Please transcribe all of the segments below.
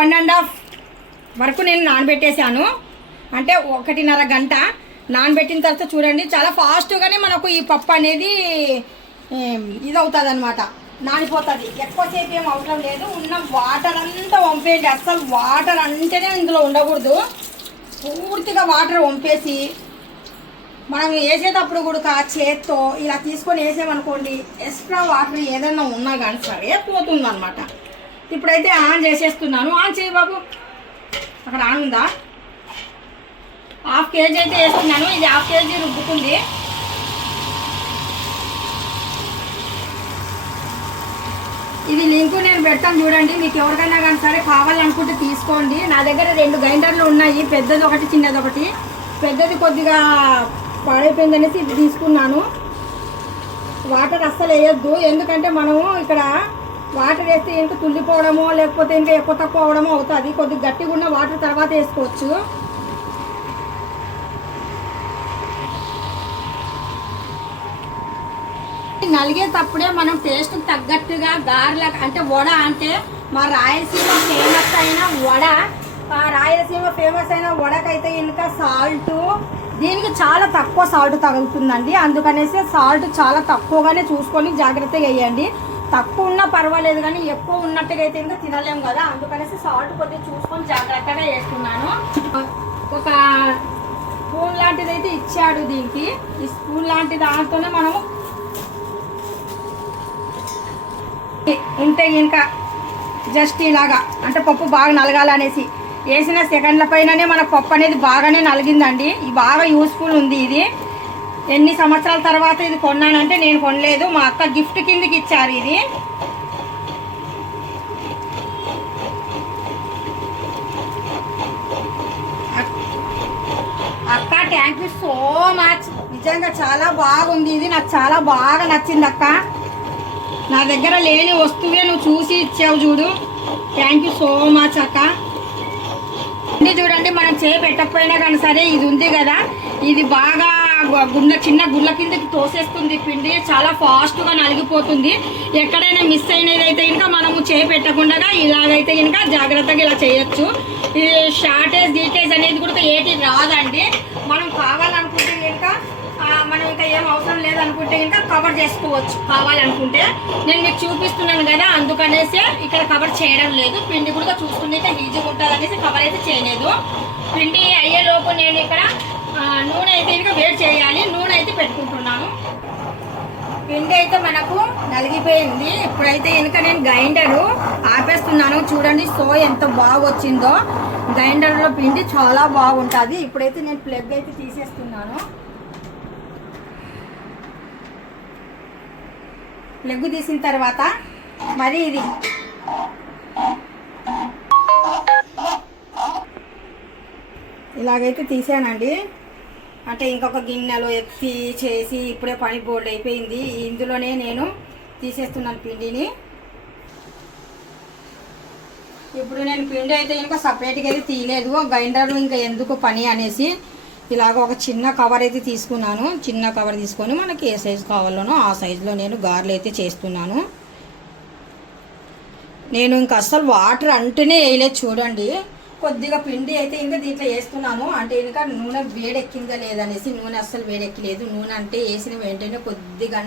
1.5 వరకు నేను నానబెట్టేశాను. అంటే 1.5 గంట నానబెట్టిన తర్వాత చూడండి చాలా ఫాస్ట్గానే మనకు ఈ పప్పు అనేది ఇది అవుతుంది అనమాట, నానిపోతుంది. ఎక్కువసేపు ఏం అవసరం లేదు. ఉన్న వాటర్ అంతా వంపేయండి. అస్సలు వాటర్ అంటేనే ఇందులో ఉండకూడదు. పూర్తిగా వాటర్ వంపేసి మనం వేసేటప్పుడు కూడా చేత్తో ఇలా తీసుకొని వేసామనుకోండి, ఎక్స్ట్రా వాటర్ ఏదైనా ఉన్నా కానీ సరే పోతుంది అనమాట. ఇప్పుడైతే ఆన్ చేసేస్తున్నాను. ఆన్ చేయి బాబు. అక్కడ ఆన్ ఉందా? 1/2 kg అయితే వేస్తున్నాను. ఇది 1/2 kg రుబ్బుతుంది. ఇది లింకు నేను పెడతాను చూడండి. మీకు ఎవరికైనా కానీ సరే కావాలనుకుంటే తీసుకోండి. నా దగ్గర 2 గ్రైండర్లు ఉన్నాయి, పెద్దది ఒకటి చిన్నది ఒకటి. పెద్దది కొద్దిగా పాడైపోయిందనేసి ఇది తీసుకున్నాను. వాటర్ అస్సలు వేయొద్దు, ఎందుకంటే మనము ఇక్కడ వాటర్ వేస్తే ఇంకా తుల్లిపోవడమో లేకపోతే ఇంకా ఎక్కువ తక్కువ అవడమో అవుతుంది. కొద్దిగా గట్టిగా ఉన్న వాటర్ తర్వాత వేసుకోవచ్చు. నలిగేటప్పుడే మనం టేస్ట్కి తగ్గట్టుగా గారెల అంటే వడ, అంటే మా రాయలసీమ ఫేమస్ అయిన వడ, రాయలసీమ ఫేమస్ అయిన వడకైతే ఇంకా సాల్ట్ దీనికి చాలా తక్కువ సాల్ట్ తగులుతుందండి. అందుకనేసి సాల్ట్ చాలా తక్కువగానే చూసుకొని జాగ్రత్తగా వేయండి. తక్కువ ఉన్నా పర్వాలేదు, కానీ ఎక్కువ ఉన్నట్టుగా అయితే ఇంకా తినలేము కదా. అందుకనేసి సాల్ట్ కొద్దిగా చూసుకొని జాగ్రత్తగా వేస్తున్నాను. ఒక స్పూన్ లాంటిది అయితే ఇచ్చాడు దీనికి. ఈ స్పూన్ లాంటి దాంతోనే మనము ఇంతే. ఇంకా జస్ట్ ఇలాగా అంటే పప్పు బాగా నలగాలనేసి వేసిన సెకండ్ల పైననే మన పప్పు అనేది బాగానే నలిగిందండి. ఇది బాగా యూస్ఫుల్ ఉంది. ఇది ఎన్ని సంవత్సరాల తర్వాత ఇది కొన్నానంటే నేను కొనలేదు, మా అక్క గిఫ్ట్ కిందకి ఇచ్చారు. ఇది అక్క థ్యాంక్ యూ సో మచ్. నిజంగా చాలా బాగుంది. ఇది నాకు చాలా బాగా నచ్చింది అక్క. నా దగ్గర లేని వస్తువే నువ్వు చూసి ఇచ్చావు చూడు. థ్యాంక్ యూ సో మచ్ అక్క. ఇది చూడండి, మనం చేయి పెట్టకపోయినా కానీ సరే ఇది ఉంది కదా, ఇది బాగా చిన్న గుళ్ళ కిందకి తోసేస్తుంది పిండి. చాలా ఫాస్ట్గా నలిగిపోతుంది. ఎక్కడైనా మిస్ అయినది అయితే ఇంకా మనము చేయి పెట్టకుండా ఇలాగైతే ఇంకా జాగ్రత్తగా ఇలా చేయొచ్చు. ఇది షార్టేజ్ డీటేజ్ అనేది కూడా ఏటి రాదండి. మనం కావాలనుకుంటే ఇంకా మనం ఇంకా ఏం అవసరం లేదనుకుంటే ఇంకా కవర్ చేసుకోవచ్చు కావాలనుకుంటే. నేను మీకు చూపిస్తున్నాను కదా, అందుకనేసి ఇక్కడ కవర్ చేయడం లేదు. పిండి కూడా చూసుకుంటే ఈజీగా ఉంటుంది అనేసి కవర్ అయితే చేయలేదు. పిండి అయ్యేలోపు నేను ఇక్కడ నూనె అయితే ఇంకా వేడి చేయాలి. నూనె అయితే పెట్టుకుంటున్నాను. పిండి అయితే మనకు నలిగిపోయింది. ఇప్పుడైతే ఇంకా నేను గ్రైండరు ఆపేస్తున్నాను. చూడండి సో ఎంత బాగా వచ్చిందో. గ్రైండర్లో పిండి చాలా బాగుంటుంది. ఇప్పుడైతే నేను ప్లగ్ అయితే తీసేస్తున్నాను. ప్లగ్ తీసిన తర్వాత మరి ఇది ఇలాగైతే తీసానండి. అంటే ఇంకొక గిన్నెలో ఎత్తి చేసి ఇప్పుడే పని బోల్డ్ అయిపోయింది. ఇందులోనే నేను తీసేస్తున్నాను పిండిని. ఇప్పుడు నేను పిండి అయితే ఇంకా సపరేట్గా అయితే తీయలేదు. గ్రైండర్ ఇంకా ఎందుకు పని అనేసి ఇలాగ ఒక చిన్న కవర్ అయితే తీసుకున్నాను. చిన్న కవర్ తీసుకొని మనకి ఏ సైజు కావాలనో ఆ సైజులో నేను గారెలు అయితే చేస్తున్నాను. నేను ఇంకా అస్సలు వాటర్ అంటేనే వేయలేదు. చూడండి కొద్దిగా పిండి అయితే ఇంకా దీంట్లో వేస్తున్నాను. అంటే ఇంకా నూనె వేడెక్కిందా లేదనేసి. నూనె అస్సలు వేడెక్కలేదు. నూనె అంటే వేసిన వెంటనే కొద్దిగా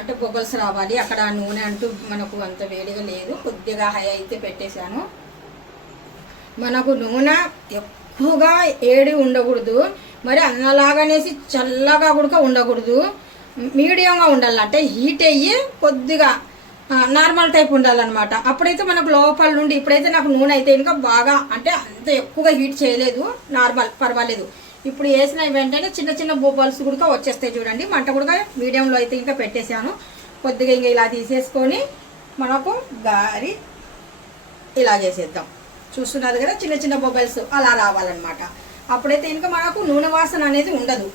అంటే బొబ్బల్స్ రావాలి. అక్కడ నూనె అంటూ మనకు అంత వేడిగా లేదు. కొద్దిగా హై అయితే పెట్టేశాను. మనకు నూనె ఎక్కువగా ఏడి ఉండకూడదు, మరి అన్నలాగనేసి చల్లగా కూడా ఉండకూడదు. మీడియంగా ఉండాలంటే హీట్ అయ్యి కొద్దిగా నార్మల్ టైప్ ఉండాలన్నమాట. అప్పుడైతే మనకు లోపల నుండి. ఇప్పుడైతే నాకు నూనె అయితే ఇంకా బాగా అంటే అంత ఎక్కువగా హీట్ చేయలేదు, నార్మల్ పర్వాలేదు. ఇప్పుడు వేసిన వెంటనే చిన్న చిన్న బొబ్బల్స్ కూడా వచ్చేస్తాయి. చూడండి మంట కూడా మీడియంలో అయితే ఇంకా పెట్టేశాను. కొద్దిగా ఇంకా ఇలా తీసేసుకొని మనకు గారి ఇలా చేసేద్దాం. చూస్తున్నది కదా చిన్న చిన్న బొబ్బల్స్ అలా రావాలన్నమాట. అప్పుడైతే ఇంకా మనకు నూనె వాసన అనేది ఉండదు.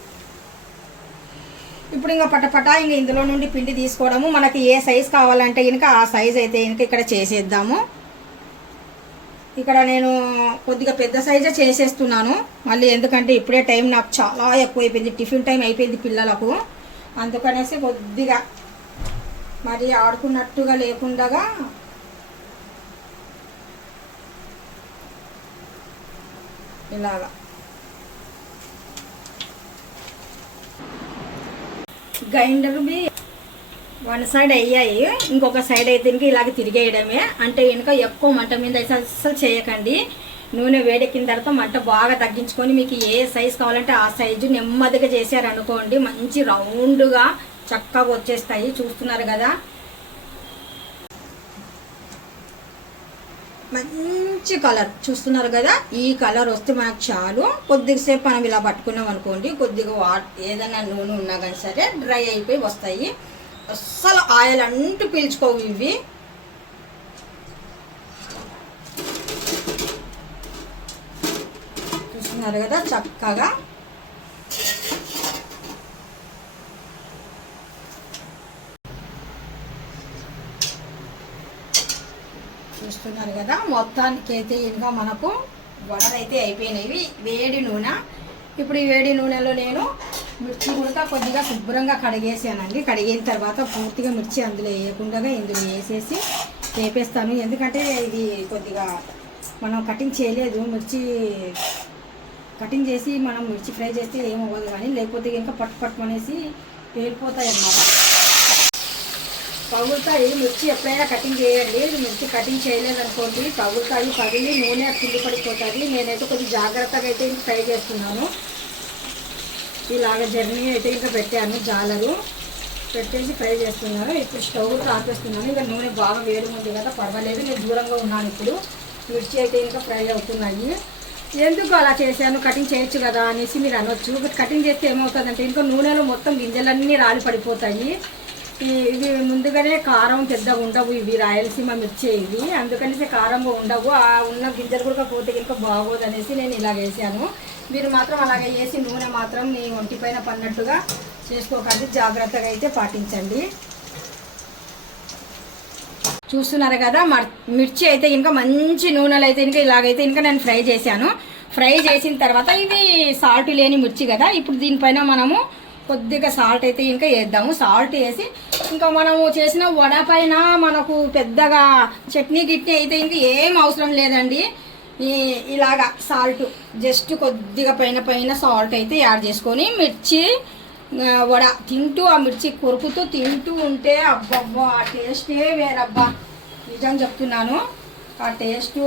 ఇప్పుడు ఇంకా పటపట ఇంకా ఇందులో నుండి పిండి తీసుకోవడము. మనకి ఏ సైజు కావాలంటే ఇంకా ఆ సైజు అయితే ఇంకా ఇక్కడ చేసేద్దాము. ఇక్కడ నేను కొద్దిగా పెద్ద సైజే చేసేస్తున్నాను మళ్ళీ, ఎందుకంటే ఇప్పుడే టైం నాకు చాలా ఎక్కువైపోయింది. టిఫిన్ టైం అయిపోయింది పిల్లలకు. అందుకనేసి కొద్దిగా మరి ఆడుకున్నట్టుగా లేకుండా ఇలాగా గ్రైండర్ బి వన్ సైడ్ అయ్యాయి, ఇంకొక సైడ్ అయితే ఇంకా ఇలాగ తిరిగేయడమే. అంటే ఇంకా ఎక్కువ మంట మీద అయితే అస్సలు చేయకండి. నూనె వేడెక్కిన తర్వాత మంట బాగా తగ్గించుకొని మీకు ఏ సైజు కావాలంటే ఆ సైజు నెమ్మదిగా చేశారనుకోండి, మంచి రౌండ్గా చక్కగా వచ్చేస్తాయి. చూస్తున్నారు కదా, మంచి కలర్ చూస్తున్నారు కదా. ఈ కలర్ వస్తే మనకు చాలు. కొద్దిసేపు మనం ఇలా పట్టుకున్నాం అనుకోండి, కొద్దిగా ఏదైనా నూనె ఉన్నా కానీ సరే డ్రై అయిపోయి వస్తాయి. అస్సలు ఆయిల్ అంటూ పీల్చుకోవు ఇవి. చూస్తున్నారు కదా చక్కగా. చూస్తున్నారు కదా, మొత్తానికి అయితే ఇంకా మనకు వడలైతే అయిపోయినాయి. వేడి నూనె. ఇప్పుడు ఈ వేడి నూనెలో నేను మిర్చి కూడా కొద్దిగా శుభ్రంగా కడిగేసానండి. కడిగిన తర్వాత పూర్తిగా మిర్చి అందులో వేయకుండా ఇందులో వేసేసి వేపేస్తాను. ఎందుకంటే ఇది కొద్దిగా మనం కటింగ్ చేయలేదు, మిర్చి కటింగ్ చేసి మనం మిర్చి ఫ్రై చేస్తే ఏమవ్వదు, కానీ లేకపోతే ఇంకా పట్టు అనేసి పేలిపోతాయి అన్నమాట. పగులుతాయి. మిర్చి ఎప్పుడైనా కటింగ్ చేయండి. మిర్చి కటింగ్ చేయలేదనుకోండి పగులుతాయి, పగిలి నూనె కింది పడిపోతుంది. నేనైతే కొంచెం జాగ్రత్తగా అయితే ఇంకా ఫ్రై చేస్తున్నాను. ఇలాగ జర్నీ అయితే ఇంకా పెట్టాను, జాలరు పెట్టేసి ఫ్రై చేస్తున్నాను. ఇప్పుడు స్టవ్ కూడా ఆపేస్తున్నాను. ఇంకా నూనె బాగా వేడి ఉంది కదా, పర్వాలేదు, నేను దూరంగా ఉన్నాను. ఇప్పుడు మిర్చి అయితే ఇంకా ఫ్రై అవుతున్నాయి. ఎందుకు అలా చేశాను, కటింగ్ చేయొచ్చు కదా అనేసి మీరు అనొచ్చు. కటింగ్ చేస్తే ఏమవుతుందంటే ఇంకా నూనెలో మొత్తం గింజలన్నీ రాలి పడిపోతాయి. ఇవి ముందుగానే కారం పెద్దగా ఉండవు, ఇవి రాయలసీమ మిర్చి ఇవి, అందుకనేసి కారంగా ఉండవు. ఆ ఉన్న గింజలు కూడా పోతే ఇంకా బాగోదు అనేసి నేను ఇలా వేసాను. మీరు మాత్రం అలాగే వేసి నూనె మాత్రం మీ ఒంటిపైన పడినట్టుగా చేసుకోకండి, జాగ్రత్తగా అయితే పాటించండి. చూస్తున్నారు కదా, మిర్చి అయితే ఇంకా మంచి నూనెలు అయితే ఇంకా ఇలాగైతే ఇంకా నేను ఫ్రై చేశాను. ఫ్రై చేసిన తర్వాత ఇవి సాల్ట్ లేని మిర్చి కదా, ఇప్పుడు దీనిపైన మనము కొద్దిగా సాల్ట్ అయితే ఇంకా వేద్దాము. సాల్ట్ వేసి ఇంకా మనము చేసిన వడ పైన మనకు పెద్దగా చట్నీ గిట్నీ అయితే ఇంకా ఏం అవసరం లేదండి. ఇలాగా సాల్ట్ జస్ట్ కొద్దిగా పైన సాల్ట్ అయితే యాడ్ చేసుకొని మిర్చి వడ తింటూ ఆ మిర్చి కొరుకుతూ తింటూ ఉంటే అబ్బబ్బా ఆ టేస్టే వేరబ్బా, నిజం చెప్తున్నాను. ఆ టేస్ట్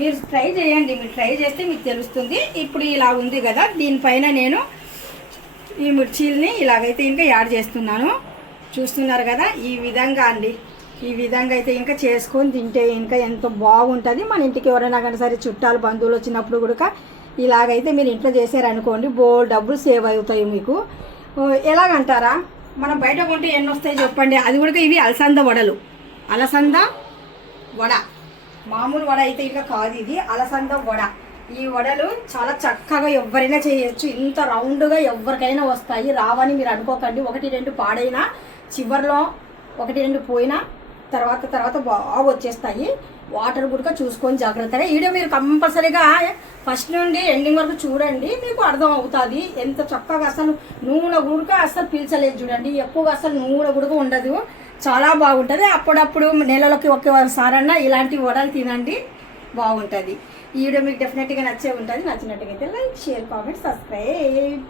మీరు ట్రై చేయండి, మీరు ట్రై చేస్తే మీకు తెలుస్తుంది. ఇప్పుడు ఇలా ఉంది కదా, దీనిపైన నేను ఈ మిర్చీలని ఇలాగైతే ఇంకా యాడ్ చేస్తున్నాను. చూస్తున్నారు కదా, ఈ విధంగా అండి, ఈ విధంగా అయితే ఇంకా చేసుకొని తింటే ఇంకా ఎంతో బాగుంటుంది. మన ఇంటికి ఎవరైనా కానీ సరే చుట్టాలు బంధువులు వచ్చినప్పుడు కూడా ఇలాగైతే మీరు ఇంట్లో చేసారనుకోండి, డబ్బులు సేవ్ అవుతాయి మీకు. ఎలాగంటారా, మనం బయట కొంటే ఎన్ని వస్తాయి చెప్పండి. అది కూడా ఇవి అలసంద వడలు, అలసంద వడ, మామూలు వడ అయితే ఇంకా కాదు, ఇది అలసంద వడ. ఈ వడలు చాలా చక్కగా ఎవరైనా చేయొచ్చు. ఇంత రౌండ్గా ఎవరికైనా వస్తాయి. రావని మీరు అనుకోకండి. 1-2 పాడైనా చివరిలో 1-2 పోయినా తర్వాత బాగా వచ్చేస్తాయి. వాటర్ కూడా చూసుకొని జాగ్రత్తగా. వీడియో మీరు కంపల్సరీగా ఫస్ట్ నుండి ఎండింగ్ వరకు చూడండి, మీకు అర్థం అవుతుంది. ఎంత చక్కగా అసలు నూనె గుడక అసలు పీల్చలేదు చూడండి, ఎక్కువగా అసలు నూనె గుడక ఉండదు, చాలా బాగుంటుంది. అప్పుడప్పుడు నెలలోకి ఒక్కసారన్నా ఇలాంటి వడలు తినండి, బాగుంటుంది. ఈ వీడియో మీకు డెఫినెట్గా నచ్చే ఉంటుంది. నచ్చినట్టుగా అయితే లైక్, షేర్, కామెంట్, సబ్స్క్రైబ్.